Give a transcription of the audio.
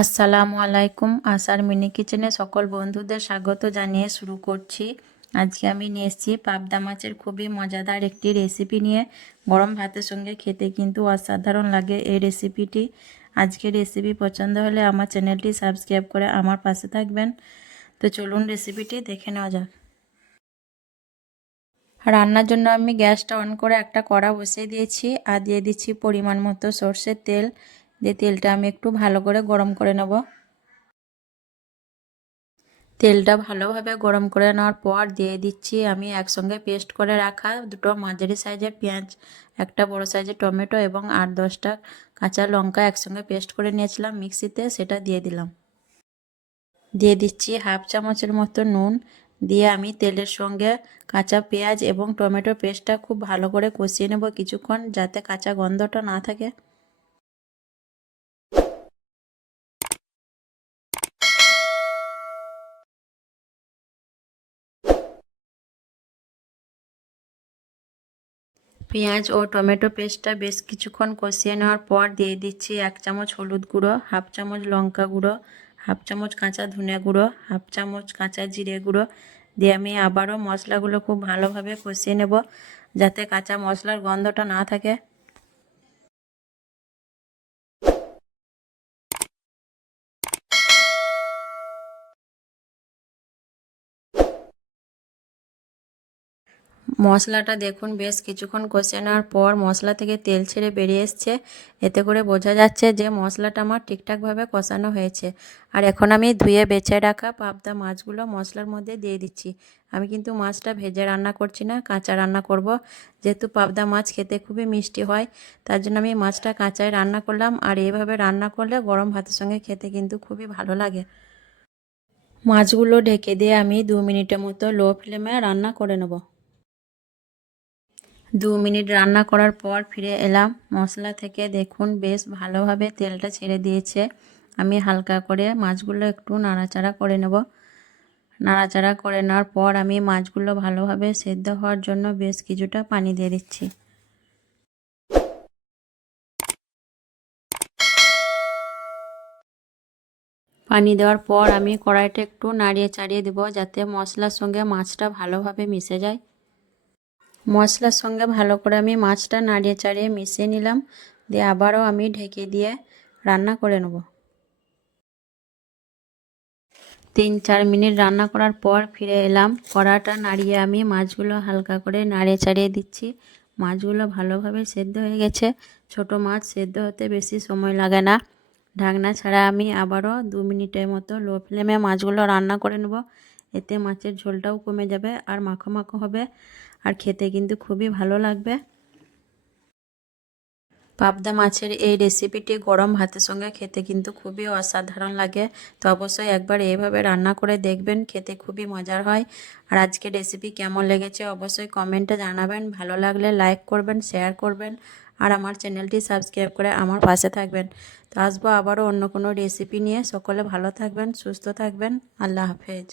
আসসালামু আলাইকুম। আশার মিনি কিচেনে সকল বন্ধুদের স্বাগত জানিয়ে শুরু করছি। আজকে আমি নিয়ে এসেছি পাবদা মাছের খুবই মজাদার একটি রেসিপি নিয়ে। গরম ভাতের সঙ্গে খেতে কিন্তু অসাধারণ লাগে এই রেসিপিটি। আজকের রেসিপি পছন্দ হলে আমার চ্যানেলটি সাবস্ক্রাইব করে আমার পাশে থাকবেন। তো চলুন রেসিপিটি দেখে নেওয়া যাক। রান্নার জন্য আমি গ্যাসটা অন করে একটা কড়া বসিয়ে দিয়েছি আর দিয়ে দিচ্ছি পরিমাণ মতো সরষের তেল। দিয়ে তেলটা আমি একটু ভালো করে গরম করে নেব। তেলটা ভালোভাবে গরম করে নেওয়ার পর দিয়ে দিচ্ছি আমি একসঙ্গে পেস্ট করে রাখা দুটো মাঝারি সাইজের পেঁয়াজ, একটা বড় সাইজের টমেটো এবং 8-10টা কাঁচা লঙ্কা একসঙ্গে পেস্ট করে নিয়েছিলাম মিক্সিতে, সেটা দিয়ে দিলাম। দিয়ে দিচ্ছি হাফ চামচের মতো নুন। দিয়ে আমি তেলের সঙ্গে কাঁচা পেঁয়াজ এবং টমেটো পেস্টটা খুব ভালো করে কষিয়ে নেব কিছুক্ষণ, যাতে কাঁচা গন্ধটা না থাকে। পেঁয়াজ ও টমেটো পেস্টটা বেশ কিছুক্ষণ কষিয়ে নেওয়ার পর দিয়ে দিচ্ছি 1 চামচ হলুদ গুঁড়ো, হাফ চামচ লঙ্কা গুঁড়ো, হাফ চামচ কাঁচা ধনে গুঁড়ো, হাফ চামচ কাঁচা জিরে গুঁড়ো। দিয়ে আমি আবারও মশলাগুলো খুব ভালোভাবে কষিয়ে নেব, যাতে কাঁচা মশলার গন্ধটা না থাকে। মশলাটা দেখুন বেশ কিছুক্ষণ কষিয়ে নেওয়ার পর মশলা থেকে তেল ছেড়ে বেরিয়ে এসছে। এতে করে বোঝা যাচ্ছে যে মশলাটা আমার ঠিকঠাকভাবে কষানো হয়েছে। আর এখন আমি ধুয়ে বেছে রাখা পাবদা মাছগুলো মশলার মধ্যে দিয়ে দিচ্ছি। আমি কিন্তু মাছটা ভেজে রান্না করছি না, কাঁচা রান্না করব। যেহেতু পাবদা মাছ খেতে খুবই মিষ্টি হয়, তার জন্য আমি মাছটা কাঁচায় রান্না করলাম। আর এইভাবে রান্না করলে গরম ভাতের সঙ্গে খেতে কিন্তু খুবই ভালো লাগে। মাছগুলো ঢেকে দিয়ে আমি 2 মিনিটের মতো লো ফ্লেমে রান্না করে নেব। 2 মিনিট রান্না করার পর ফিরে এলাম। মশলা থেকে দেখুন বেশ ভালোভাবে তেলটা ছেড়ে দিয়েছে। আমি হালকা করে মাছগুলো একটু নাড়াচাড়া করে নেব। নাড়াচাড়া করে নেওয়ার পর আমি মাছগুলো ভালোভাবে সেদ্ধ হওয়ার জন্য বেশ কিছুটা পানি দিয়ে দিচ্ছি। পানি দেওয়ার পর আমি কড়াইটা একটু নাড়িয়ে চাড়িয়ে দেবো, যাতে মশলার সঙ্গে মাছটা ভালোভাবে মিশে যায়। মশলার সঙ্গে ভালো করে আমি মাছটা নাড়িয়ে চাড়িয়ে মিশিয়ে নিলাম। দিয়ে আবারও আমি ঢেকে দিয়ে রান্না করে নেব। 3-4 মিনিট রান্না করার পর ফিরে এলাম। কড়াটা নাড়িয়ে আমি মাছগুলো হালকা করে নাড়িয়ে চাড়িয়ে দিচ্ছি। মাছগুলো ভালোভাবে সেদ্ধ হয়ে গেছে। ছোট মাছ সেদ্ধ হতে বেশি সময় লাগে না। ঢাকনা ছাড়া আমি আবারও 2 মিনিটের মতো লো ফ্লেমে মাছগুলো রান্না করে নেব। এতে মাছের ঝোলটাও কমে যাবে আর মাখো মাখো হবে, আর খেতে কিন্তু খুবই ভালো লাগবে। পাবদা মাছের এই রেসিপিটি গরম ভাতের সঙ্গে খেতে কিন্তু খুবই অসাধারণ লাগে। তো অবশ্যই একবার এইভাবে রান্না করে দেখবেন, খেতে খুবই মজার হয়। আর আজকের রেসিপি কেমন লেগেছে অবশ্যই কমেন্টে জানাবেন। ভালো লাগলে লাইক করবেন, শেয়ার করবেন আর আমার চ্যানেলটি সাবস্ক্রাইব করে আমার পাশে থাকবেন। তো আসবো আবারও অন্য কোনো রেসিপি নিয়ে। সকলে ভালো থাকবেন, সুস্থ থাকবেন। আল্লাহ হাফেজ।